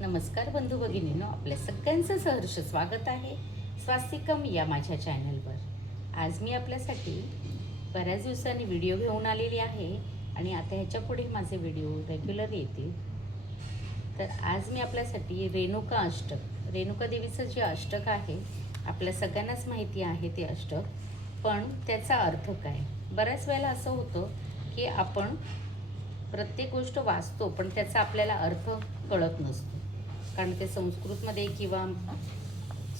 नमस्कार बंधू भगिनींनो, आपल्या सगळ्यांचं सहर्ष स्वागत आहे स्वास्तिकम या माझ्या चॅनलवर. आज मी आपल्यासाठी बऱ्याच दिवसांनी व्हिडिओ घेऊन आलेली आहे आणि आता ह्याच्या पुढे माझे व्हिडिओ रेग्युलर येतील. तर आज मी आपल्यासाठी रेणुका अष्टक, रेणुका देवीचं जे अष्टक आहे आपल्या सगळ्यांनाच माहिती आहे ते अष्टक, पण त्याचा अर्थ काय. बऱ्याच वेळेला असं होतं की आपण प्रत्येक गोष्ट वाचतो पण त्याचा आपल्याला अर्थ कळत नसतो, कारण ते संस्कृतमध्ये किंवा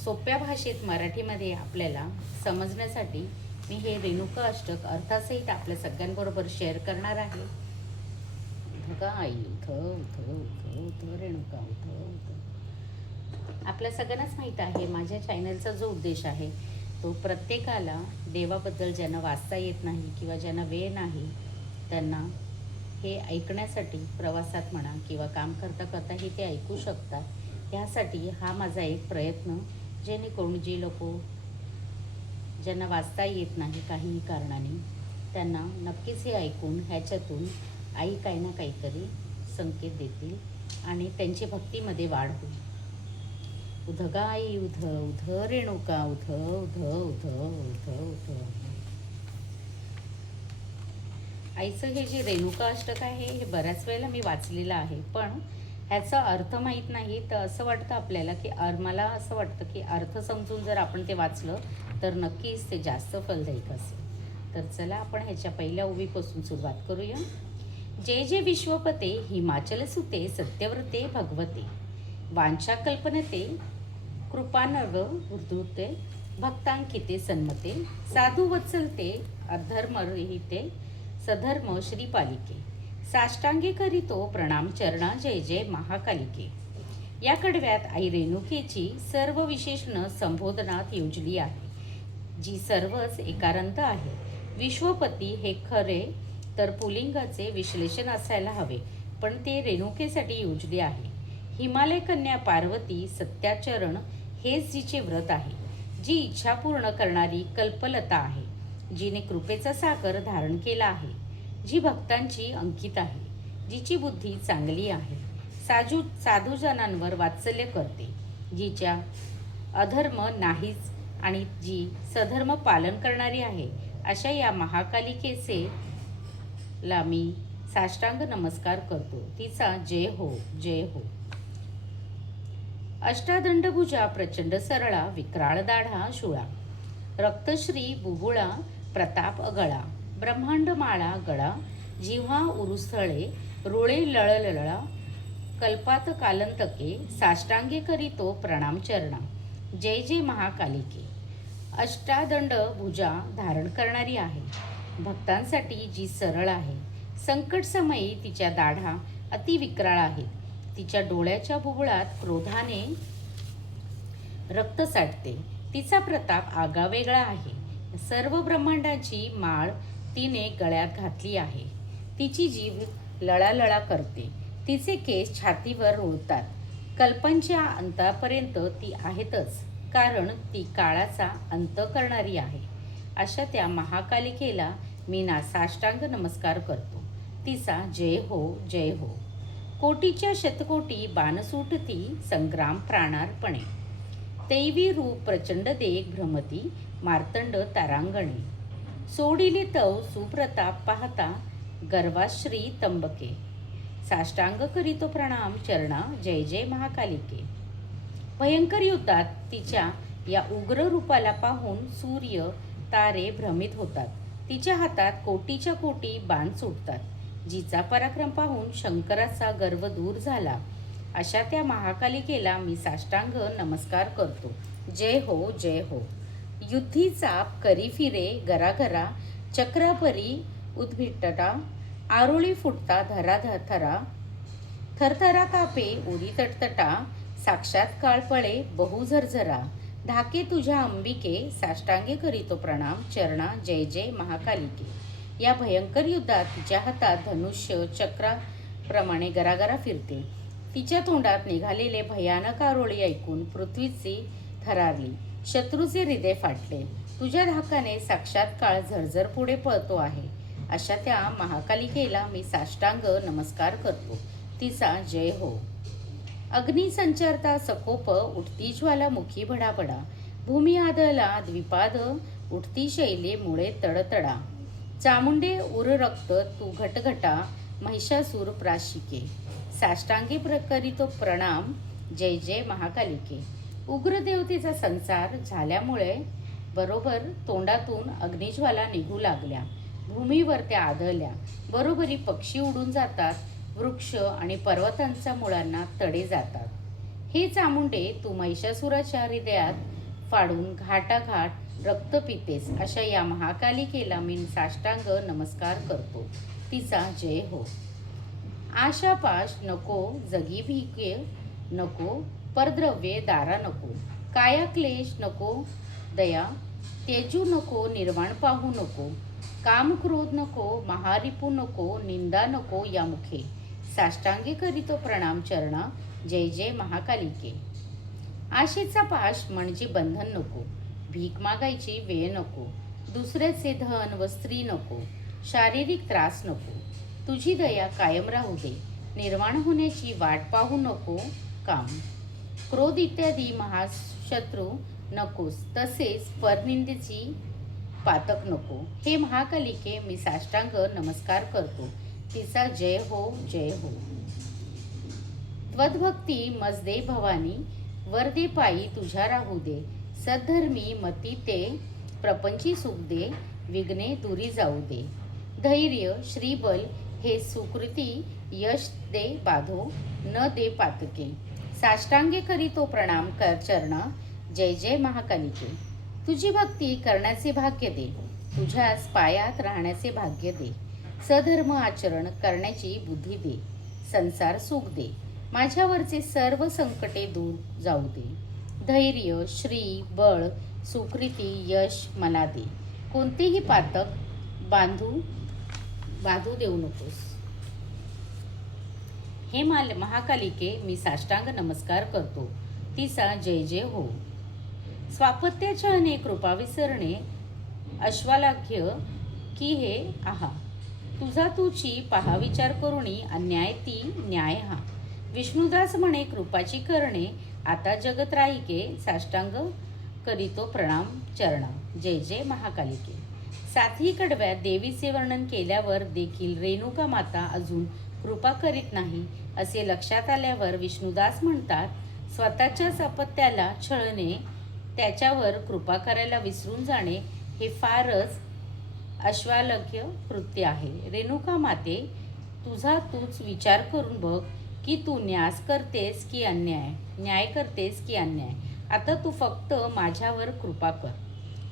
सोप्या भाषेत मराठीमध्ये आपल्याला समजण्यासाठी मी हे रेणुका अष्टक अर्थासहित आपल्या सगळ्यांबरोबर शेअर करणार आहे. उठ आई उठ उठ उठ उठ रेणुका उठ उठ. आपल्या सगळ्यांनाच माहीत आहे माझ्या चॅनलचा जो उद्देश आहे तो प्रत्येकाला देवाबद्दल ज्यांना वाचता येत नाही किंवा ज्यांना वेळ नाही त्यांना हे ऐकण्यासाठी, प्रवासात म्हणा किंवा काम करता करताही ते ऐकू शकतात, ह्यासाठी हा माझा एक प्रयत्न. जेणेकरून जे लोक ज्यांना वाचता येत नाही काहीही कारणाने त्यांना नक्कीच हे ऐकून ह्याच्यातून आई काही ना काहीतरी संकेत देतील आणि त्यांची भक्तीमध्ये वाढ होईल. उध आई उध उध रेणुका उध उध उध उध उध. आईचं हे जे रेणुका अष्टक आहे हे बऱ्याच वेळेला मी वाचलेलं आहे, पण ह्याचा अर्थ माहीत नाही. तर असं वाटतं आपल्याला की मला असं वाटतं की अर्थ समजून जर आपण ते वाचलं तर नक्कीच ते जास्त फलदायक असेल. तर चला आपण ह्याच्या पहिल्या ओवीपासून सुरुवात करूया. जय जय विश्वपते हिमाचल सुते सत्यव्रते भगवते वांछा कल्पनते कृपानव हृदृते भक्तांकिते सन्मते साधू वत्सलते अधर्मरहिते सधर्म श्रीपालिके साष्टांगे करीतो प्रणाम चरणा जय जय महाकालिके. या कडव्यात आई रेणुकेची सर्व विशेषणं संबोधनात योजली आहे, जी सर्वच एकारांत आहे. विश्वपती हे खरे तर पुलिंगाचे विश्लेषण असायला हवे, पण ते रेणुकेसाठी योजले आहे. हिमालय कन्या पार्वती सत्याचरण हेच जिचे व्रत आहे, जी इच्छा पूर्ण करणारी कल्पलता आहे, जिने कृपेचा सागर धारण केला आहे, जी भक्तांची अंकित आहे, जिची बुद्धी चांगली आहे, साधूजनांवर वात्सल्य करते, जिच्या अधर्म नाहीच आणि जी सधर्म पालन करणारी आहे, अशा या महाकालिकेचे ला मी साष्टांग नमस्कार करतो. तिचा जय हो जय हो. अष्टादंडभुजा प्रचंड सरळा विक्राळ दाढा शुळा रक्तश्री बुबुळा प्रताप अगळा ब्रह्मांड माळा गळा जिव्हा उरुस्थळे रोळे लळलळा कल्पात कालंतके साष्टांगे करीतो प्रणाम चरणा जय जय महाकालिके. अष्टादंड भुजा धारण करणारी आहे, भक्तांसाठी जी सरळ आहे. संकट समयी तिच्या दाढा अतिविक्राळ आहेत, तिच्या डोळ्याच्या बुबुळात क्रोधाने रक्त साठते, तिचा प्रताप आगळावेगळा आहे. सर्व ब्रह्मांडाची माळ तिने गळ्यात घातली आहे, तिची जीभ लळालळा करते, तिचे केस छातीवर रोळतात. कल्पांच्या अंतापर्यंत ती आहेतच, कारण ती काळाचा अंत करणारी आहे. अशा त्या महाकालिकेला मी साष्टांग नमस्कार करतो. तिचा जय हो जय हो. कोटीच्या शतकोटी बाणसूटती संग्राम प्राणार्पणे दैवी रूप प्रचंड देख भ्रमती मार्तंड तारांगणे सोडिले तव सुप्रताप पाहता गर्वाश्री तंबके साष्टांग करीतो प्रणाम चरणा जय जय महाकालिके. भयंकर युद्धात तिच्या या उग्र रूपाला पाहून सूर्य तारे भ्रमित होतात, तिच्या हातात कोटीच्या कोटी बाण सुटतात, जिचा पराक्रम पाहून शंकराचा गर्व दूर झाला. अशा त्या महाकालिकेला मी साष्टांग नमस्कार करतो. जय हो जय हो. युद्धी चाप करी फिरे गरागरा चक्रापरी उद्भिट्टटा आरोळी फुटता थरा थरथरा कापे उरी तटतटा साक्षात काळपळे बहु झरझरा धाके तुझ्या अंबिके साष्टांगे करीतो प्रणाम चरणा जय जय महाकालिके. या भयंकर युद्धात तिच्या हातात धनुष्य चक्राप्रमाणे गरागरा फिरते, तिच्या तोंडात निघालेले भयानक आरोळी ऐकून पृथ्वीची थरारली, शत्रूचे हृदय फाटले. तुझ्या धाकाने साक्षात काळ झरझर पुढे पळतो आहे. अशा त्या महाकालिकेला मी साष्टांग नमस्कार करतो. तिचा जय हो. अग्नी संचारता सकोप उठती ज्वालामुखी भडाभडा. भूमी आदला द्विपाद उठती शैले मुळे तडतडा. चामुंडे उर रक्त तू घटघटा महिषासूर प्राशिके. साष्टांगी करीतो प्रणाम जय जय महाकालिके. उग्र देवतेचा संसार झाल्यामुळे बरोबर तोंडातून अग्निज्वाला निघू लागल्या. भूमीवर त्या आदळल्या. बरोबरी पक्षी उडून जातात. वृक्ष आणि पर्वतांच्या मुळांना तडे जातात. हे चामुंडे तू महिषासुराच्या हृदयात फाडून घाटाघाट रक्त पितेस अशा या महाकालिकेला मी साष्टांग नमस्कार करतो. तिचा जय हो. आशापाश नको, जगी भीके नको, परद्रव्ये दारा नको, काया क्लेश नको, दया तेजू नको, निर्वाण पाहू नको, काम क्रोध नको, महारिपू नको, निंदा नको या मुखे. साष्टांगी करीतो प्रणाम चरणा जय जय महाकालिके. आशेचा पाश म्हणजे बंधन नको, भीक मागायची वेळ नको, दुसऱ्याचे धन व स्त्री नको, शारीरिक त्रास नको. तुझी दया कायम राहू दे. निर्वाण होण्याची वाट पाहू नको. काम क्रोध इत्यादी महाशत्रू नकोस. तसेच परनिंदेची पातक नको. हे महाकालिके मी साष्टांग नमस्कार करतो. तिचा जय हो जय हो. त्वद्भक्ती मजदे भवानी, वरदे पायी तुझ्या राहू दे. सद्धर्मी मती ते प्रपंची सुख दे, विघ्ने दुरी जाऊ दे. धैर्य श्रीबल हे सुकृती यश दे बाधो, न दे पातके. साष्टांगे करीतो प्रणाम कर चरणा जय जय महाकालिके. तुझी भक्ती करण्याचे भाग्य दे. तुझ्याच पायात राहण्याचे भाग्य दे. सधर्म आचरण करण्याची बुद्धी दे. संसार सुख दे. माझ्यावरचे सर्व संकटे दूर जाऊ दे. धैर्य श्री बळ सुकृती यश मला दे. कोणतेही पातक बाधू देऊ नकोस. हे महाकालिके मी साष्टांग नमस्कार करतो. तिचा जय जय हो. स्वापत्याच्या अनेक कृपा विसरणे अश्वालाघ्य की हे आहा. तुझा तुची पहा विचार करुणी अन्याय ती न्याय हा. विष्णुदास म्हणे कृपाची करणे आता जगत राहिके. साष्टांग करीतो प्रणाम चरणा जय जय महाकालिके. सातही कडव्यात देवीचे वर्णन केल्यावर देखील रेणुका माता अजून कृपा करीत नाही असे लक्षात आल्यावर विष्णुदास म्हणतात, स्वतःच्याच अपत्याला छळणे, त्याच्यावर कृपा करायला विसरून जाणे हे फारच अश्वालघ्य कृत्य आहे. रेणुका माते, तुझा तूच विचार करून बघ की तू न्याय करतेस की अन्याय. आता तू फक्त माझ्यावर कृपा कर,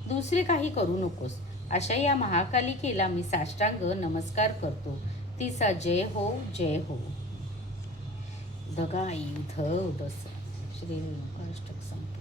दुसरे काही करू नकोस. अशा या महाकालिकेला मी साष्टांग नमस्कार करतो. तिचा जय हो जय हो. दगाई उदस श्री अष्टक संपूर्ण.